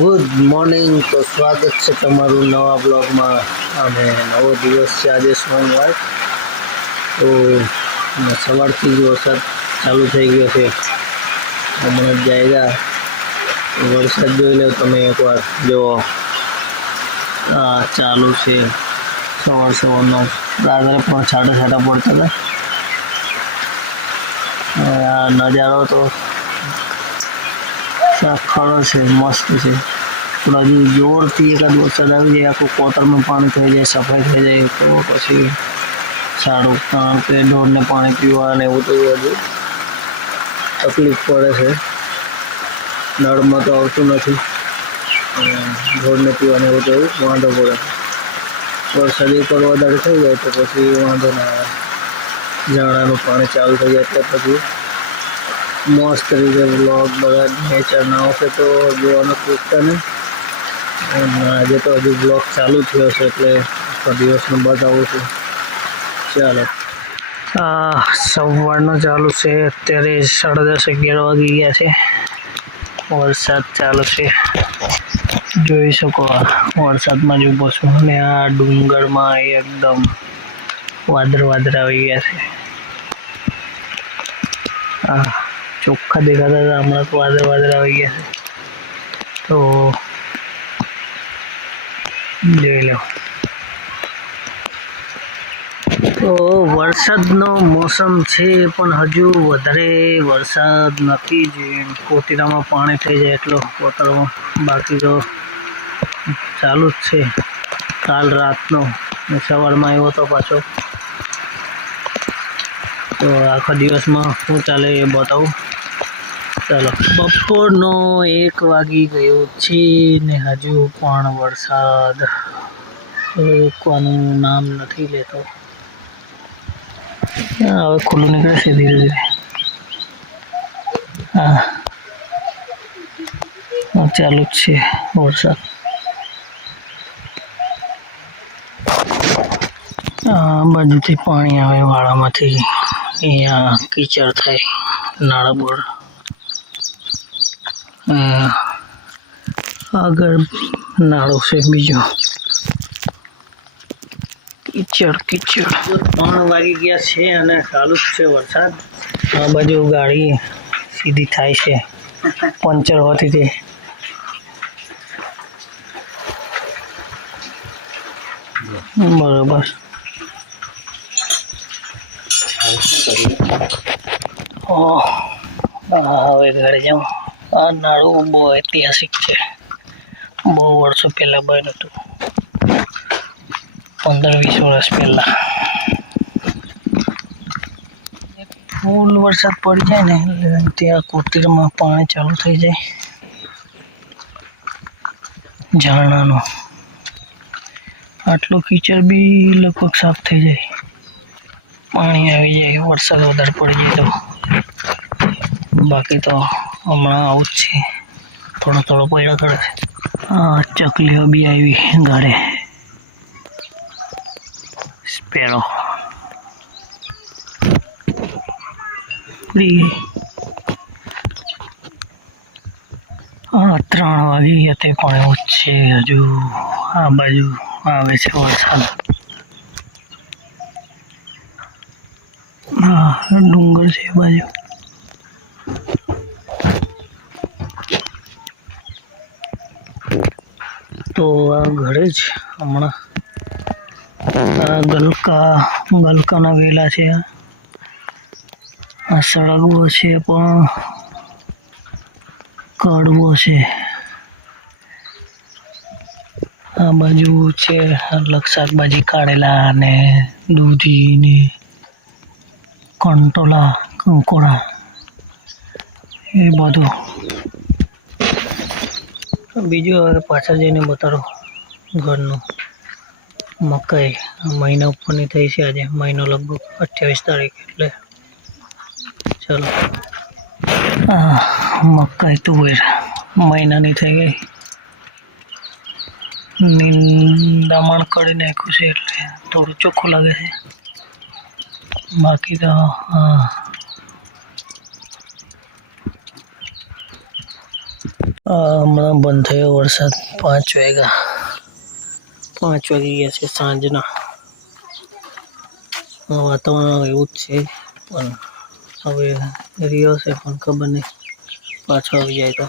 Good morning. તો સ્વાગત છે તમારું નવા બ્લોગમાં અને નવો દિવસ છે આજે સોમવાર. તો સવારથી જ વરસાદ ચાલુ થઈ ગયો છે. હમણાં જ જાયગા વરસાદ જોઈ લો તમે એકવાર. જો ચાલુ છે સવારનો. રાત્રે પણ છાંટા પડતા હતા. આ નજારો તો ખરો છે, મસ્ત છે. પણ હજુ જોરથી એકાદ વરસાદ આવી જાય, આખું કોતરમાં પાણી થઈ જાય, સફાઈ થઈ જાય તો પછી સારું. કારણ કે ઢોરને પાણી પીવા અને એવું તો હજુ તકલીફ પડે છે. નળમાં તો આવતું નથી, ઢોરને પીવાને એવું તો વાંધો પડે. વરસાદ એકવાર વધારે થઈ જાય તો પછી વાંધો ના આવે. ઝાડાનું પાણી ચાલુ થઈ જાય એટલે પછી મસ્ત રીતે બ્લોગ બધા નેચરના આવશે તો જોવાનું ચૂકતા નહીં. અને આજે તો હજુ બ્લોગ ચાલુ થયો છે એટલે આખા દિવસનું બતાવું છું. ચાલો, સવારનો ચાલુ છે. અત્યારે 10:30-11 વાગી ગયા છે. વરસાદ ચાલુ છે, જોઈ શકો. વરસાદમાં જ ઊભો છું અને આ ડુંગરમાં એકદમ વાદળ આવી ગયા છે. ચોખ્ખા દેખાતા હતા, હમણાં તો વાદળ આવી ગયા છે. તો જોઈ લો. તો વરસાદનો મોસમ છે પણ હજુ વધારે વરસાદ નથી. જે કોતરામાં પાણી થઈ જાય એટલો કોતરામાં, બાકી તો ચાલુ જ છે. કાલ રાતનો સવારમાં આવ્યો તો પાછો. તો આખા દિવસમાં શું ચાલે એ બતાવું. ચાલો, બપોરનો 1 વાગી ગયો છે ને હજુ પણ વરસાદ રોકવાનું નામ નથી લેતો. હવે ખુલ્લું નીકળે છે ધીરે ધીરે. ચાલુ જ છે વરસાદ. આ બાજુથી પાણી આવે વાળામાંથી, અહીંયા કીચડ થાય, નાળા બોર. આગળ નાળો છે બીજો. કીચડ 3 વાગી ગયા છે અને ચાલુ જ છે વરસાદ. આ બાજુ ગાડી સીધી થાય છે પંચર હોતી તે. બરોબર. હવે ઘરે જાઉં. આ નાળું બહુ ઐતિહાસિક છે. બહુ વર્ષો પહેલાં બન્યું હતું, 15-20 વર્ષ પહેલાં. ફૂલ વરસાદ પડી જાય ને એટલે ત્યાં કોતરમાં પાણી ચાલુ થઈ જાય, ઝારણાનું. આટલું કીચડ બી લગભગ સાફ થઈ જાય, પાણી આવી જાય વરસાદ વધારે પડી જાય તો. બાકી તો હમણાં આવું જ છે, થોડો પડ્યા કરે છે. ચકલીઓ બી આવી ઘરે. સ્પેરો 3 વાગી ગયા તે પણ એવું જ છે. હજુ આ બાજુ આવે છે વરસાદ. ડુંગર છે એ બાજુ. તો આ ઘરે જ હમણાં ગલકાના વેલા છે. આ સળગવો છે પણ કડવો છે. આ બાજુ છે શાકભાજી કાઢેલા ને દૂધી ને કંકોડા એ બધું. બીજું હવે પાછળ જઈને બતાડો ઘરનું. મકાઈ મહિના ઉપરની થઈ છે. આજે મહિનો લગભગ 28 તારીખ. એટલે ચાલો, મકાઈ તુવેર મહિનાની થઈ ગઈ. નિંદામણ કરી નાખ્યું છે એટલે થોડું ચોખ્ખું લાગે છે. બાકી તો હમણાં બંધ થયો વરસાદ 5 વાગ્યા. 5 વાગી ગયા છે સાંજના. વાતાવરણ એવું જ છે પણ હવે રહ્યો છે પણ ખબર નહીં પાછો આવી જાય તો.